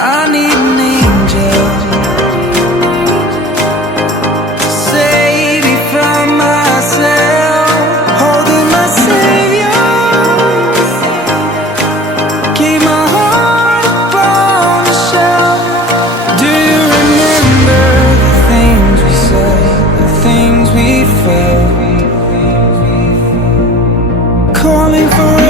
I need an angel to save me from myself. Holding my savior, keep my heart upon the shelf. Do you remember the things we said, the things we felt? Calling for